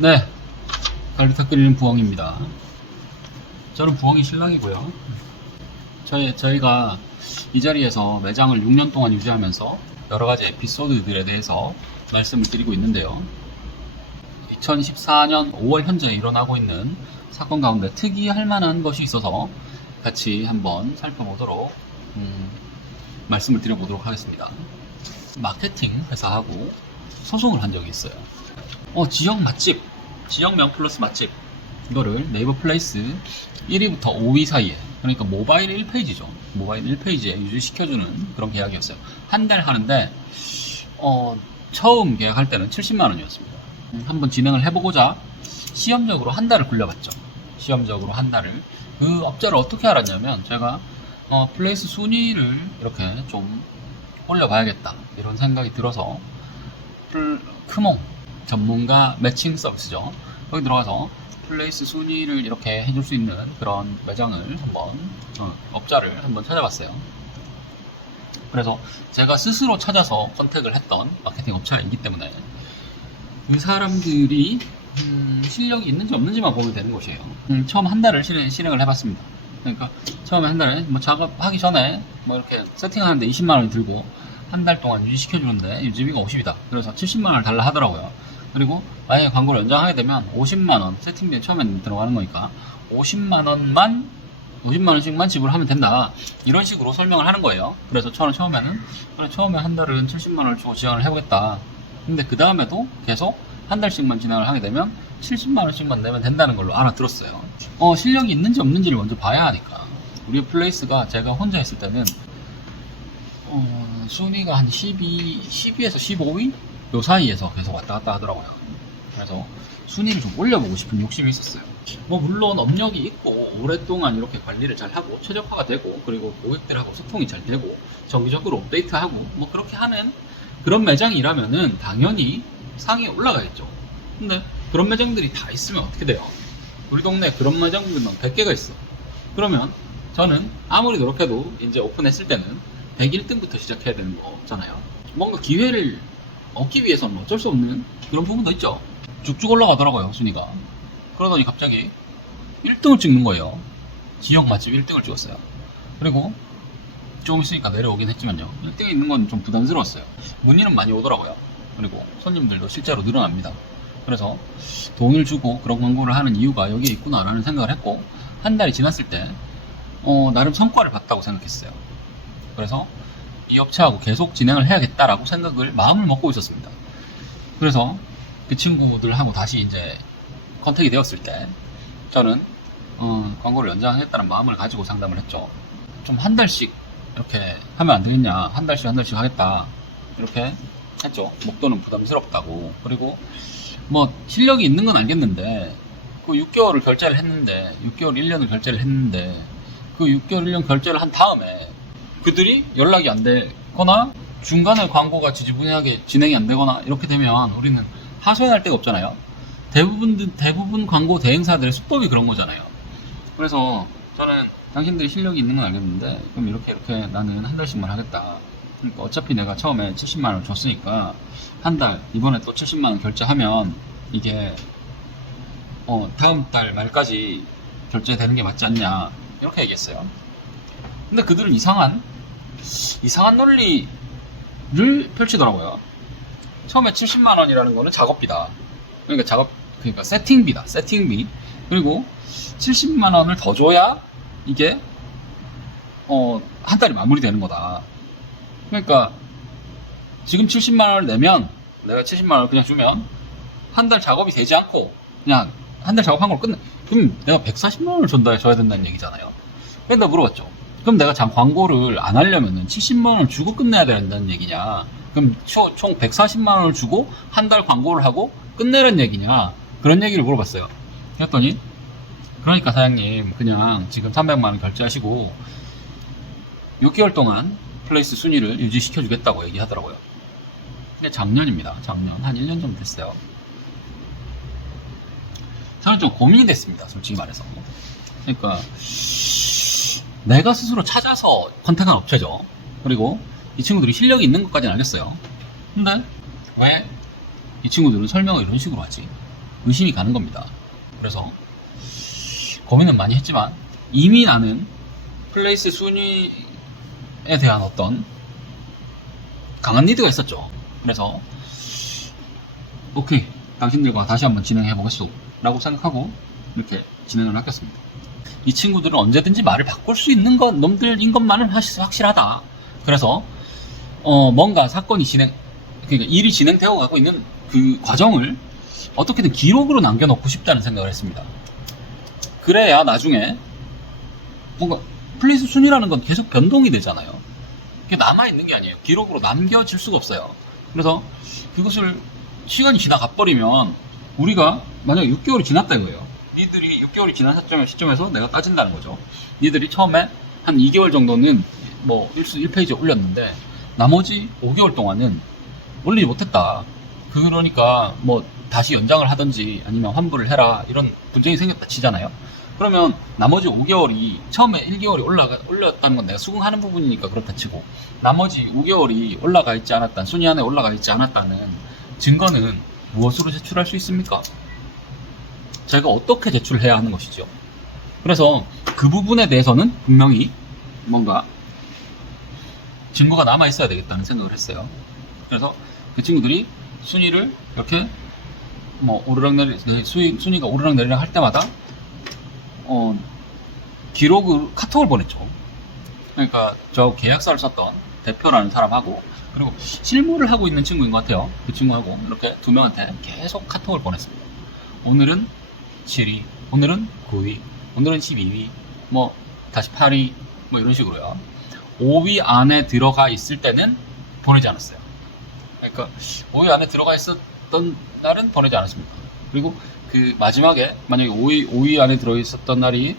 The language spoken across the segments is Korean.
네, 갈비탕 끓이는 부엉입니다. 저는 부엉이 신랑이고요. 저희가 이 자리에서 매장을 6년 동안 유지하면서 여러 가지 에피소드들에 대해서 말씀을 드리고 있는데요. 2014년 5월 현재 일어나고 있는 사건 가운데 특이할 만한 것이 있어서 같이 한번 살펴보도록 말씀을 드려보도록 하겠습니다. 마케팅 회사하고 소송을 한 적이 있어요. 지역 맛집, 지역명 플러스 맛집, 이거를 네이버 플레이스 1위부터 5위 사이에, 그러니까 모바일 1페이지죠. 모바일 1페이지에 유지시켜주는 그런 계약이었어요. 한 달 하는데 처음 계약할 때는 70만원이었습니다. 한번 진행을 해보고자 시험적으로 한 달을 굴려봤죠. 시험적으로 한 달을. 그 업자를 어떻게 알았냐면, 제가 플레이스 순위를 이렇게 좀 올려봐야겠다 이런 생각이 들어서 크몽 전문가 매칭 서비스죠. 거기 들어가서 플레이스 순위를 이렇게 해줄 수 있는 그런 매장을 한번 업자를 한번 찾아봤어요. 그래서 제가 스스로 찾아서 선택을 했던 마케팅 업체이기 때문에 그 사람들이 실력이 있는지 없는지만 보면 되는 것이에요. 처음 한 달을 실행을 해봤습니다. 그러니까 처음에 한 달에 작업하기 전에 이렇게 세팅하는데 20만원이 들고 한 달 동안 유지시켜주는데 유지비가 50이다. 그래서 70만원을 달라 하더라고요. 그리고 만약에 광고를 연장하게 되면 50만원, 세팅비에 처음에 들어가는 거니까 50만원씩만 지불하면 된다. 이런 식으로 설명을 하는 거예요. 그래서 저는 처음에 한 달은 70만원을 주고 지원을 해보겠다. 근데 그 다음에도 계속 한 달씩만 진행을 하게 되면 70만원씩만 내면 된다는 걸로 알아들었어요. 실력이 있는지 없는지를 먼저 봐야 하니까. 우리 플레이스가 제가 혼자 있을 때는 순위가 한 12에서 15위? 요 사이에서 계속 왔다 갔다 하더라고요. 그래서 순위를 좀 올려보고 싶은 욕심이 있었어요. 물론 업력이 있고 오랫동안 이렇게 관리를 잘 하고 최적화가 되고, 그리고 고객들하고 소통이 잘 되고 정기적으로 업데이트하고 그렇게 하는 그런 매장이라면은 당연히 상위에 올라가겠죠. 근데 그런 매장들이 다 있으면 어떻게 돼요? 우리 동네에 그런 매장들만 100개가 있어. 그러면 저는 아무리 노력해도 이제 오픈했을 때는 101등부터 시작해야 되는 거잖아요. 뭔가 기회를 얻기 위해서는 어쩔 수 없는 그런 부분도 있죠. 쭉쭉 올라가더라고요, 순위가. 그러더니 갑자기 1등을 찍는 거예요. 지역 맛집 1등을 찍었어요. 그리고 조금 있으니까 내려오긴 했지만요, 1등에 있는 건 좀 부담스러웠어요. 문의는 많이 오더라고요. 그리고 손님들도 실제로 늘어납니다. 그래서 돈을 주고 그런 광고를 하는 이유가 여기에 있구나라는 생각을 했고, 한 달이 지났을 때 나름 성과를 봤다고 생각했어요. 그래서 이 업체하고 계속 진행을 해야겠다라고 마음을 먹고 있었습니다. 그래서 그 친구들하고 다시 이제 컨택이 되었을 때 저는 광고를 연장하겠다는 마음을 가지고 상담을 했죠. 좀 한 달씩 이렇게 하면 안 되겠냐, 한 달씩 하겠다 이렇게 했죠. 목돈은 부담스럽다고. 그리고 실력이 있는 건 알겠는데, 그 6개월을 결제를 했는데, 6개월 1년을 결제를 했는데, 그 6개월 1년 결제를 한 다음에 그들이 연락이 안 되거나 중간에 광고가 지지부진하게 진행이 안 되거나 이렇게 되면 우리는 하소연할 데가 없잖아요. 대부분 광고 대행사들의 수법이 그런 거잖아요. 그래서 저는 당신들이 실력이 있는 건 알겠는데, 그럼 이렇게 나는 한 달씩만 하겠다. 그러니까 어차피 내가 처음에 70만원 줬으니까 한 달, 이번에 또 70만원 결제하면 이게 다음 달 말까지 결제되는 게 맞지 않냐, 이렇게 얘기했어요. 근데 그들은 이상한 논리를 펼치더라고요. 처음에 70만원이라는 거는 작업비다. 그러니까 세팅비다. 세팅비. 그리고 70만원을 더 줘야 이게 한 달이 마무리되는 거다. 그러니까 지금 70만원을 내면, 내가 70만원을 그냥 주면 한 달 작업이 되지 않고 그냥 한 달 작업한 걸 끝내. 그럼 내가 140만원을 줘야 된다는 얘기잖아요. 그래서 내가 물어봤죠. 그럼 내가 광고를 안 하려면은 70만원을 주고 끝내야 된다는 얘기냐? 그럼 총 140만원을 주고 한 달 광고를 하고 끝내라는 얘기냐? 그런 얘기를 물어봤어요. 그랬더니, 그러니까 사장님, 그냥 지금 300만원 결제하시고 6개월 동안 플레이스 순위를 유지시켜주겠다고 얘기하더라고요. 근데 작년입니다. 작년. 한 1년 정도 됐어요. 저는 좀 고민이 됐습니다, 솔직히 말해서. 그러니까 내가 스스로 찾아서 컨택한 업체죠. 그리고 이 친구들이 실력이 있는 것까지는 알겠어요. 근데 왜 이 친구들은 설명을 이런 식으로 하지? 의심이 가는 겁니다. 그래서 고민은 많이 했지만 이미 나는 플레이스 순위에 대한 어떤 강한 니드가 있었죠. 그래서 오케이, 당신들과 다시 한번 진행해 보겠소 라고 생각하고 이렇게 진행을 하겠습니다. 이 친구들은 언제든지 말을 바꿀 수 있는 놈들인 것만은 확실하다. 그래서 뭔가 사건이 그러니까 일이 진행되어 가고 있는 그 과정을 어떻게든 기록으로 남겨놓고 싶다는 생각을 했습니다. 그래야 나중에 뭔가 플레이스 순위라는 건 계속 변동이 되잖아요. 그게 남아있는 게 아니에요. 기록으로 남겨질 수가 없어요. 그래서 그것을 시간이 지나가 버리면 우리가 만약에 6개월이 지났다 이거예요. 니들이 6개월이 지난 시점에서 내가 따진다는 거죠. 니들이 처음에 한 2개월 정도는 뭐 1페이지에 올렸는데 나머지 5개월 동안은 올리지 못했다. 그러니까 뭐 다시 연장을 하든지 아니면 환불을 해라 이런 분쟁이 생겼다 치잖아요. 그러면 나머지 5개월이 처음에 1개월이 올렸다는 건 내가 수긍하는 부분이니까 그렇다 치고 나머지 5개월이 올라가 있지 않았다, 순위 안에 올라가 있지 않았다는 증거는 무엇으로 제출할 수 있습니까? 제가 어떻게 제출해야 하는 것이죠. 그래서 그 부분에 대해서는 분명히 뭔가 증거가 남아 있어야 되겠다는 생각을 했어요. 그래서 그 친구들이 순위를 이렇게 뭐 순위가 오르락내리락 할 때마다 기록을 카톡을 보냈죠. 그러니까 저 계약서를 썼던 대표라는 사람하고 그리고 실무를 하고 있는 친구인 것 같아요. 그 친구하고 이렇게 두 명한테 계속 카톡을 보냈습니다. 오늘은 7위, 오늘은 9위, 오늘은 12위, 뭐 다시 8위, 뭐 이런 식으로요. 5위 안에 들어가 있을 때는 보내지 않았어요. 그러니까 5위 안에 들어가 있었던 날은 보내지 않았습니다. 그리고 그 마지막에 만약에 5위 안에 들어있었던 날이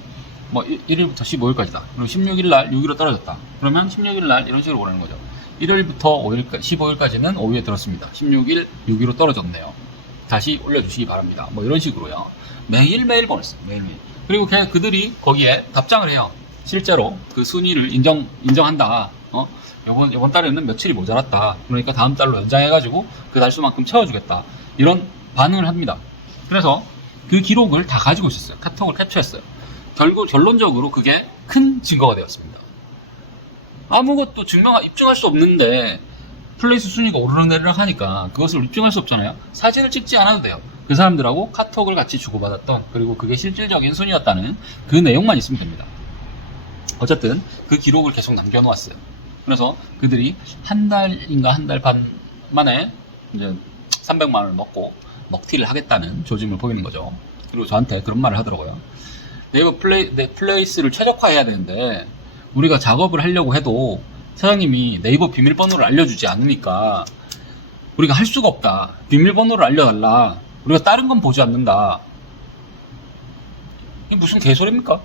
뭐 1일부터 15일까지다. 그리고 16일 날 6위로 떨어졌다. 그러면 16일 날 이런 식으로 보내는 거죠. 1일부터 15일까지는 5위에 들었습니다. 16일 6위로 떨어졌네요. 다시 올려주시기 바랍니다. 뭐 이런 식으로요. 매일매일 보냈어요. 매일매일. 그리고 그냥 그들이 거기에 답장을 해요. 실제로 그 순위를 인정한다. 요번 달에는 며칠이 모자랐다. 그러니까 다음 달로 연장해가지고 그 달수만큼 채워주겠다. 이런 반응을 합니다. 그래서 그 기록을 다 가지고 있었어요. 카톡을 캡처했어요. 결론적으로 그게 큰 증거가 되었습니다. 아무것도 입증할 수 없는데 플레이스 순위가 오르락내리락 하니까 그것을 입증할 수 없잖아요. 사진을 찍지 않아도 돼요. 그 사람들하고 카톡을 같이 주고받았던, 그리고 그게 실질적인 순위였다는 그 내용만 있으면 됩니다. 어쨌든 그 기록을 계속 남겨놓았어요. 그래서 그들이 한 달인가 한 달 반 만에 이제 300만 원을 먹고 먹튀를 하겠다는 조짐을 보이는 거죠. 그리고 저한테 그런 말을 하더라고요. 네이버 플레이스를 최적화해야 되는데 우리가 작업을 하려고 해도 사장님이 네이버 비밀번호를 알려주지 않으니까 우리가 할 수가 없다. 비밀번호를 알려달라. 우리가 다른 건 보지 않는다. 이게 무슨 개소리입니까?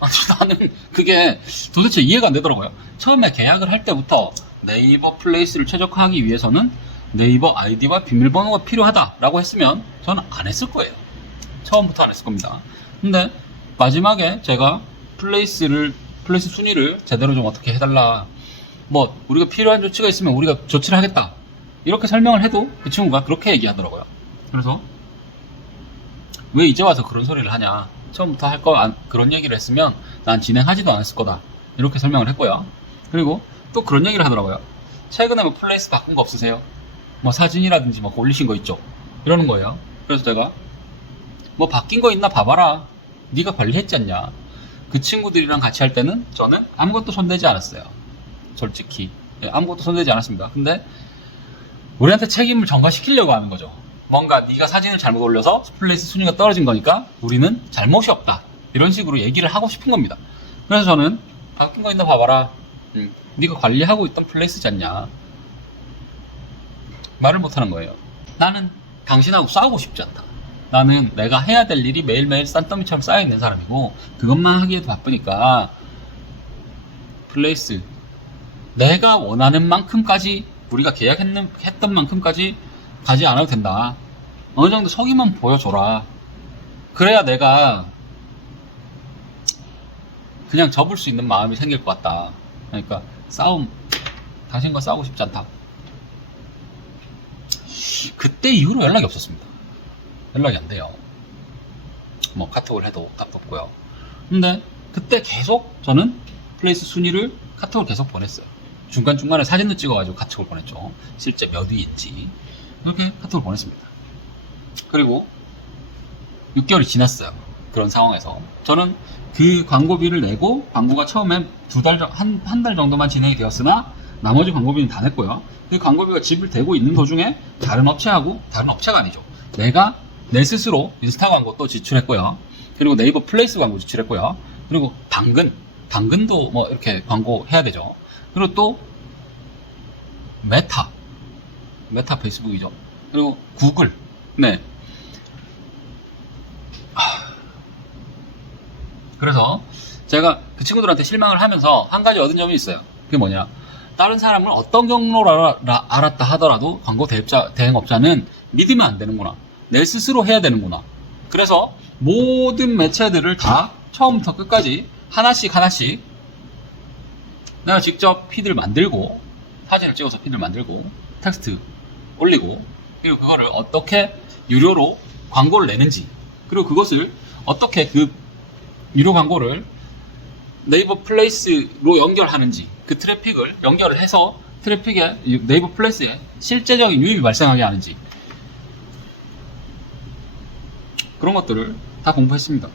아니, 나는 그게 도대체 이해가 안 되더라고요. 처음에 계약을 할 때부터 네이버 플레이스를 최적화하기 위해서는 네이버 아이디와 비밀번호가 필요하다라고 했으면 저는 안 했을 거예요. 처음부터 안 했을 겁니다. 근데 마지막에 제가 플레이스 순위를 제대로 좀 어떻게 해달라, 뭐 우리가 필요한 조치가 있으면 우리가 조치를 하겠다, 이렇게 설명을 해도 그 친구가 그렇게 얘기하더라고요. 그래서 왜 이제 와서 그런 소리를 하냐, 처음부터 그런 얘기를 했으면 난 진행하지도 않았을 거다, 이렇게 설명을 했고요. 그리고 또 그런 얘기를 하더라고요. 최근에 뭐 플레이스 바꾼 거 없으세요? 뭐 사진이라든지 뭐 올리신 거 있죠? 이러는 거예요. 그래서 제가 뭐 바뀐 거 있나 봐봐라, 네가 관리했지 않냐. 그 친구들이랑 같이 할 때는 저는 아무것도 손대지 않았어요. 솔직히 아무것도 손대지 않았습니다. 근데 우리한테 책임을 전가시키려고 하는 거죠. 뭔가 네가 사진을 잘못 올려서 플레이스 순위가 떨어진 거니까 우리는 잘못이 없다, 이런 식으로 얘기를 하고 싶은 겁니다. 그래서 저는 바뀐 거 있나 봐봐라, 네가 관리하고 있던 플레이스지 않냐, 말을 못하는 거예요. 나는 당신하고 싸우고 싶지 않다. 나는 내가 해야 될 일이 매일매일 산더미처럼 쌓여있는 사람이고 그것만 하기에도 바쁘니까 플레이스 내가 원하는 만큼까지, 우리가 계약했던 만큼까지 가지 않아도 된다. 어느 정도 성의만 보여줘라. 그래야 내가 그냥 접을 수 있는 마음이 생길 것 같다. 그러니까 당신과 싸우고 싶지 않다. 그때 이후로 연락이 없었습니다. 연락이 안 돼요. 뭐 카톡을 해도 답도 없고요. 근데 그때 계속 저는 플레이스 순위를 카톡을 계속 보냈어요. 중간중간에 사진도 찍어가지고 카톡을 보냈죠. 실제 몇 위인지. 그렇게 카톡을 보냈습니다. 그리고 6개월이 지났어요. 그런 상황에서 저는 그 광고비를 내고 광고가 처음에 한 달 정도만 진행이 되었으나 나머지 광고비는 다 냈고요. 그 광고비가 지불되고 있는 도중에 다른 업체가 아니죠. 내가 내 스스로 인스타 광고 또 지출했고요. 그리고 네이버 플레이스 광고 지출했고요. 그리고 당근도 뭐 이렇게 광고 해야 되죠. 그리고 또 메타 페이스북이죠. 그리고 구글. 네. 그래서 제가 그 친구들한테 실망을 하면서 한 가지 얻은 점이 있어요. 그게 뭐냐? 다른 사람을 어떤 경로로 알았다 하더라도 광고 대행업자는 믿으면 안 되는구나. 내 스스로 해야 되는구나. 그래서 모든 매체들을 다 처음부터 끝까지 하나씩 내가 직접 피드를 만들고 사진을 찍어서 피드를 만들고 텍스트 올리고 그리고 그거를 어떻게 유료로 광고를 내는지 그리고 그것을 어떻게 그 유료 광고를 네이버 플레이스로 연결하는지 그 트래픽을 연결을 해서 트래픽에 네이버 플레이스에 실제적인 유입이 발생하게 하는지 그런 것들을 다 공부했습니다.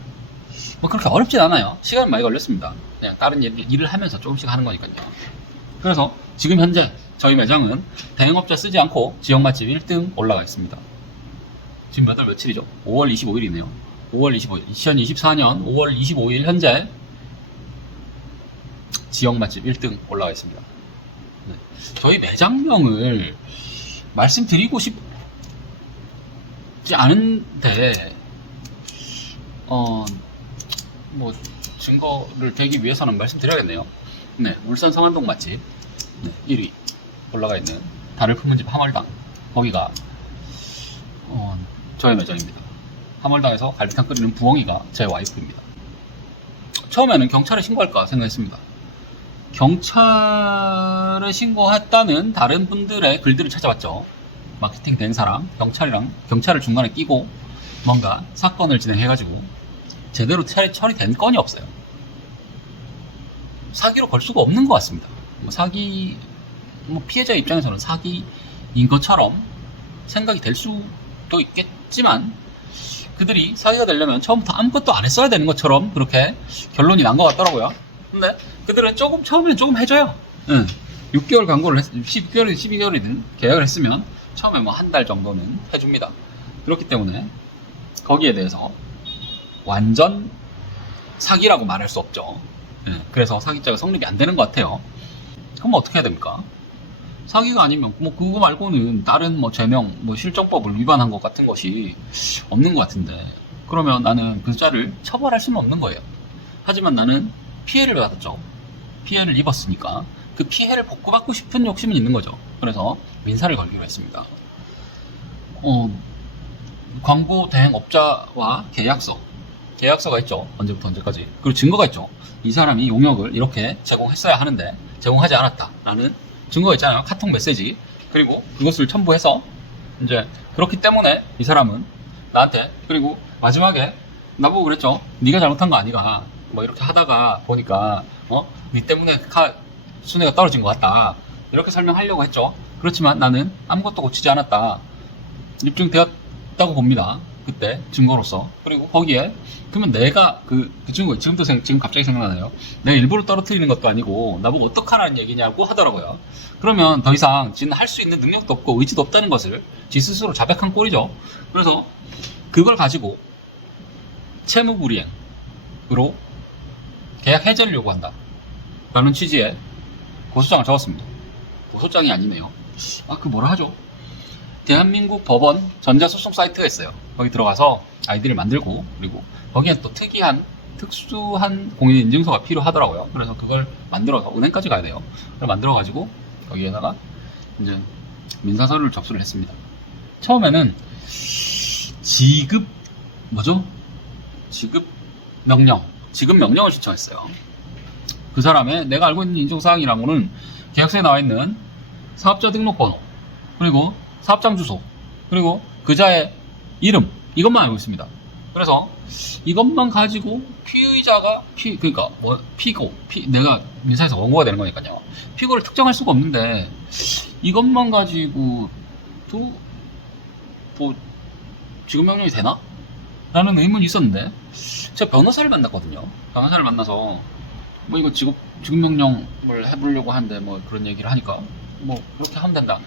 뭐 그렇게 어렵진 않아요. 시간은 많이 걸렸습니다. 그냥 다른 일을 하면서 조금씩 하는 거니까요. 그래서 지금 현재 저희 매장은 대행업자 쓰지 않고 지역 맛집 1등 올라가 있습니다. 지금 몇 월 며칠이죠? 5월 25일이네요. 5월 25일, 2024년 5월 25일 현재 지역 맛집 1등 올라가 있습니다. 네. 저희 매장명을 말씀드리고 싶지 않은데 뭐 증거를 대기 위해서는 말씀드려야겠네요. 네, 울산 성안동 맛집 1위 올라가 있는 달을 품은 집 하멀당 거기가 저의 매장입니다. 하멀당에서 갈비탕 끓이는 부엉이가 제 와이프입니다. 처음에는 경찰에 신고할까 생각했습니다. 경찰에 신고했다는 다른 분들의 글들을 찾아봤죠. 마케팅 된 사람, 경찰을 중간에 끼고 뭔가 사건을 진행해가지고 제대로 처리된 건이 없어요. 사기로 걸 수가 없는 것 같습니다. 피해자 입장에서는 사기인 것처럼 생각이 될 수도 있겠지만 그들이 사기가 되려면 처음부터 아무것도 안 했어야 되는 것처럼 그렇게 결론이 난 것 같더라고요. 근데 그들은 처음에는 조금 해줘요. 6개월 광고를 10개월이든 12개월이든 계약을 했으면 처음에 뭐 한 달 정도는 해줍니다. 그렇기 때문에 거기에 대해서 완전 사기라고 말할 수 없죠. 그래서 사기죄가 성립이 안 되는 것 같아요. 그럼 어떻게 해야 됩니까? 사기가 아니면 뭐 그거 말고는 다른 뭐 제명, 뭐 실정법을 위반한 것 같은 것이 없는 것 같은데 그러면 나는 그 자를 처벌할 수는 없는 거예요. 하지만 나는 피해를 받았죠. 피해를 입었으니까 그 피해를 복구받고 싶은 욕심은 있는 거죠. 그래서 민사를 걸기로 했습니다. 광고 대행업자와 계약서가 있죠. 언제부터 언제까지. 그리고 증거가 있죠. 이 사람이 용역을 이렇게 제공했어야 하는데 제공하지 않았다 라는 증거가 있잖아요. 카톡 메시지. 그리고 그것을 첨부해서 이제 그렇기 때문에 이 사람은 나한테 그리고 마지막에 나보고 그랬죠. 네가 잘못한 거 아니가. 뭐 이렇게 하다가 보니까 네 때문에 순위가 떨어진 것 같다. 이렇게 설명하려고 했죠. 그렇지만 나는 아무것도 고치지 않았다. 입증되었다고 봅니다. 그때 증거로서. 그리고 거기에 그러면 내가 그 친구 지금 갑자기 생각나네요. 내가 일부러 떨어뜨리는 것도 아니고 나보고 어떡하라는 얘기냐고 하더라고요. 그러면 더 이상 지는 할 수 있는 능력도 없고 의지도 없다는 것을 지 스스로 자백한 꼴이죠. 그래서 그걸 가지고 채무불이행으로 계약 해제를 요구한다 라는 취지의 고소장을 적었습니다. 고소장이 아니네요. 뭐라 하죠? 대한민국 법원 전자소송 사이트가 있어요. 거기 들어가서 아이디를 만들고 그리고 거기에 또 특수한 공인인증서가 필요하더라고요. 그래서 그걸 만들어서 은행까지 가야 돼요. 그걸 만들어가지고 거기에다가 이제 민사서류를 접수를 했습니다. 처음에는 지급 명령을 신청했어요. 그 사람의 내가 알고 있는 인정사항이라고는 계약서에 나와 있는 사업자 등록번호 그리고 사업장 주소 그리고 그자의 이름, 이것만 알고 있습니다. 그래서 이것만 가지고 피의자가 그러니까 뭐 내가 민사에서 원고가 되는 거니까요. 피고를 특정할 수가 없는데 이것만 가지고도 뭐 지급 명령이 되나? 라는 의문이 있었는데 제가 변호사를 만났거든요. 변호사를 만나서 뭐 이거 지급 명령을 해보려고 하는데 뭐 그런 얘기를 하니까 뭐 그렇게 하면 된다.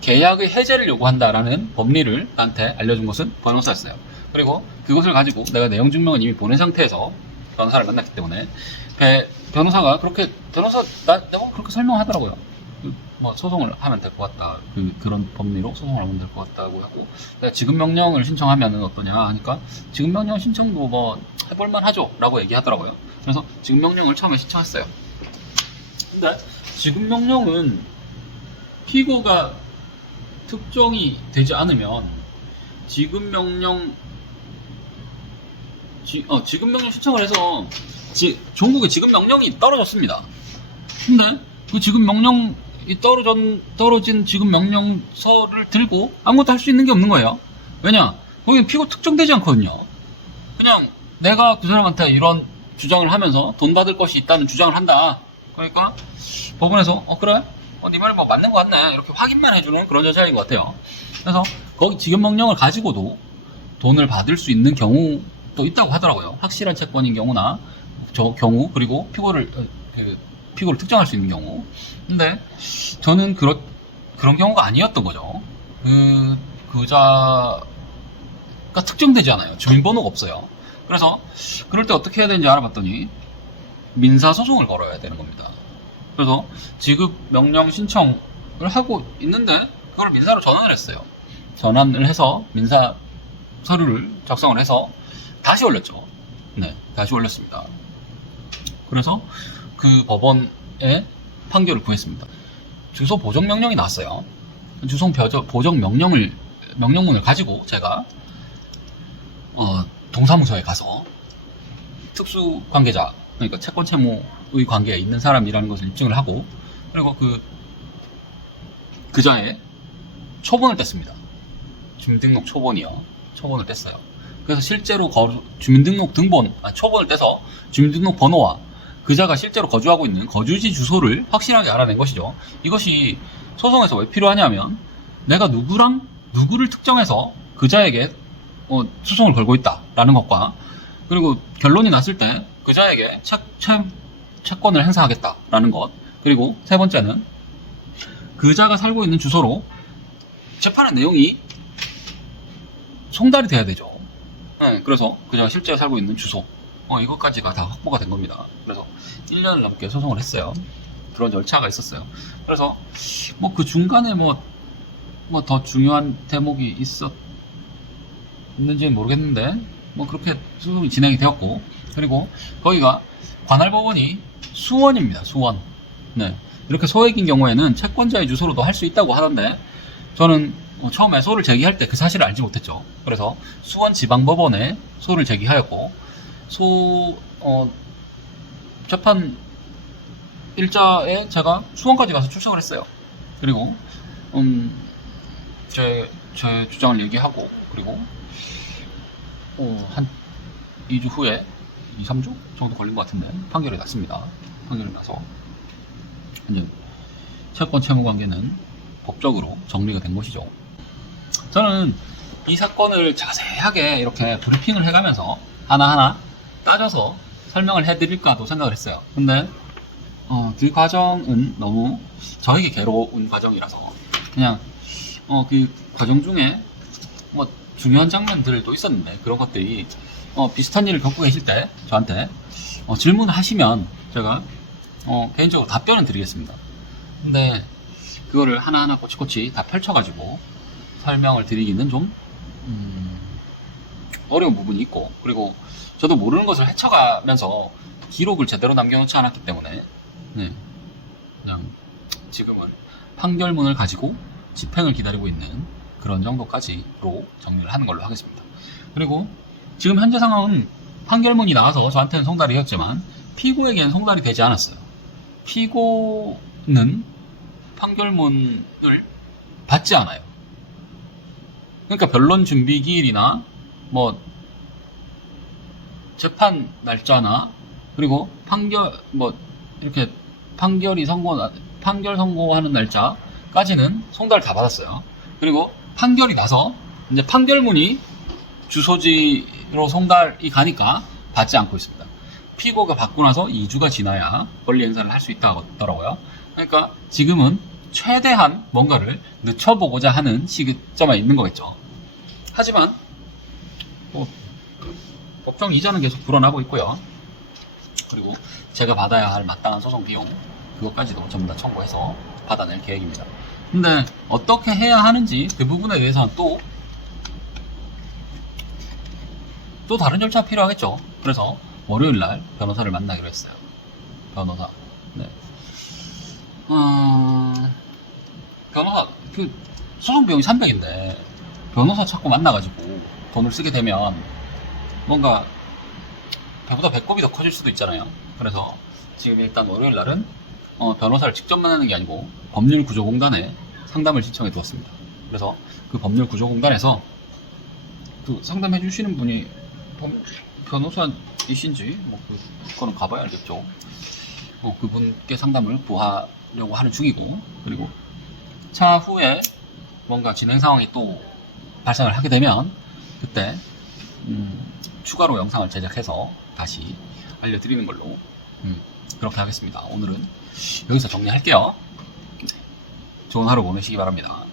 계약의 해제를 요구한다라는 법리를 나한테 알려준 것은 변호사였어요. 그리고 그것을 가지고 내가 내용 증명은 이미 보낸 상태에서 변호사를 만났기 때문에 변호사가 내가 그렇게 설명하더라고요. 뭐 소송을 하면 될 것 같다. 그런 법리로 소송을 하면 될 것 같다고 하고 내가 지급 명령을 신청하면은 어떠냐 하니까 지급 명령 신청도 뭐 해볼만 하죠 라고 얘기하더라고요. 그래서 지급 명령을 처음에 신청했어요. 근데 지급 명령은 피고가 특정이 되지 않으면 지급 명령 신청을 해서 종국에 지급 명령이 떨어졌습니다. 근데 그 지급 명령이 떨어진 지급 명령서를 들고 아무것도 할 수 있는 게 없는 거예요. 왜냐? 거기는 피고 특정되지 않거든요. 그냥 내가 그 사람한테 이런 주장을 하면서 돈 받을 것이 있다는 주장을 한다. 그러니까 법원에서 그래? 네 말이 뭐 맞는 것 같네. 이렇게 확인만 해주는 그런 여자인 것 같아요. 그래서 거기 지급 명령을 가지고도 돈을 받을 수 있는 경우도 있다고 하더라고요. 확실한 채권인 경우나 그리고 피고를 특정할 수 있는 경우. 근데 저는 그런 경우가 아니었던 거죠. 그자가 특정되지 않아요. 주민번호가 없어요. 그래서 그럴 때 어떻게 해야 되는지 알아봤더니 민사소송을 걸어야 되는 겁니다. 그래서 지급 명령 신청을 하고 있는데 그걸 민사로 전환을 했어요. 전환을 해서 민사 서류를 작성을 해서 다시 올렸죠. 네, 다시 올렸습니다. 그래서 그 법원에 판결을 구했습니다. 주소 보정 명령이 나왔어요. 주소 보정 명령문을 가지고 제가 동사무소에 가서 특수 관계자, 그러니까 채권 채무의 관계에 있는 사람이라는 것을 입증을 하고, 그리고 그자의 초본을 뗐습니다. 주민등록 초본이요. 초본을 뗐어요. 그래서 실제로 주민등록 초본을 떼서 주민등록 번호와 그자가 실제로 거주하고 있는 거주지 주소를 확실하게 알아낸 것이죠. 이것이 소송에서 왜 필요하냐면 내가 누구를 특정해서 그자에게 소송을 걸고 있다라는 것과, 그리고 결론이 났을 때 그자에게 채권을 행사하겠다라는 것, 그리고 세 번째는 그자가 살고 있는 주소로 재판의 내용이 송달이 돼야 되죠. 네, 그래서 그자가 실제 살고 있는 주소 이것까지가 다 확보가 된 겁니다. 그래서 1년을 넘게 소송을 했어요. 그런 절차가 있었어요. 그래서 뭐 그 중간에 뭐 더 중요한 대목이 있었는지는 모르겠는데 뭐 그렇게 소송이 진행이 되었고, 그리고 거기가 관할법원이 수원입니다. 수원. 네, 이렇게 소액인 경우에는 채권자의 주소로도 할 수 있다고 하던데 저는 처음에 소를 제기할 때 그 사실을 알지 못했죠. 그래서 수원지방법원에 소를 제기하였고, 재판 일자에 제가 수원까지 가서 출석을 했어요. 그리고 제 주장을 얘기하고, 그리고 한 2주 후에 2-3주 정도 걸린 것 같은데 판결이 났습니다. 판결이 나서 이제 채권 채무 관계는 법적으로 정리가 된 것이죠. 저는 이 사건을 자세하게 이렇게 브리핑을 해가면서 하나하나 따져서 설명을 해드릴까도 생각을 했어요. 근데 그 과정은 너무 저에게 괴로운 과정이라서 그냥 그 과정 중에 뭐 중요한 장면들도 있었는데 그런 것들이 비슷한 일을 겪고 계실 때 저한테 질문하시면 제가 개인적으로 답변을 드리겠습니다. 근데 그거를 하나하나 꼬치꼬치 다 펼쳐가지고 설명을 드리기는 좀 어려운 부분이 있고, 그리고 저도 모르는 것을 헤쳐가면서 기록을 제대로 남겨놓지 않았기 때문에 그냥 지금은 판결문을 가지고 집행을 기다리고 있는 그런 정도까지로 정리를 하는 걸로 하겠습니다. 그리고 지금 현재 상황은 판결문이 나와서 저한테는 송달이 되었지만 피고에게는 송달이 되지 않았어요. 피고는 판결문을 받지 않아요. 그러니까 변론 준비 기일이나 뭐 재판 날짜나 그리고 판결 뭐 이렇게 판결 선고하는 날짜까지는 송달을 다 받았어요. 그리고 판결이 나서 이제 판결문이 주소지로 송달이 가니까 받지 않고 있습니다. 피고가 받고 나서 2주가 지나야 권리 행사를 할 수 있다고 하더라고요. 그러니까 지금은 최대한 뭔가를 늦춰보고자 하는 시점에 있는 거겠죠. 하지만 뭐 법정 이자는 계속 불어나고 있고요. 그리고 제가 받아야 할 마땅한 소송 비용 그것까지도 전부 다 청구해서 받아낼 계획입니다. 근데 어떻게 해야 하는지 그 부분에 대해서는 또 다른 절차가 필요하겠죠. 그래서 월요일날 변호사를 만나기로 했어요. 변호사. 네. 변호사 그 소송 비용이 300인데 변호사 찾고 만나가지고 돈을 쓰게 되면 뭔가 배보다 배꼽이 더 커질 수도 있잖아요. 그래서 지금 일단 월요일날은 변호사를 직접 만나는 게 아니고 법률구조공단에 상담을 신청해 두었습니다. 그래서 그 법률구조공단에서 그 상담해 주시는 분이 변호사이신지 그거는 가봐야 알겠죠. 그분께 상담을 구하려고 하는 중이고, 그리고 차후에 뭔가 진행 상황이 또 발생을 하게 되면 그때 추가로 영상을 제작해서 다시 알려드리는 걸로 그렇게 하겠습니다. 오늘은 여기서 정리할게요. 좋은 하루 보내시기 바랍니다.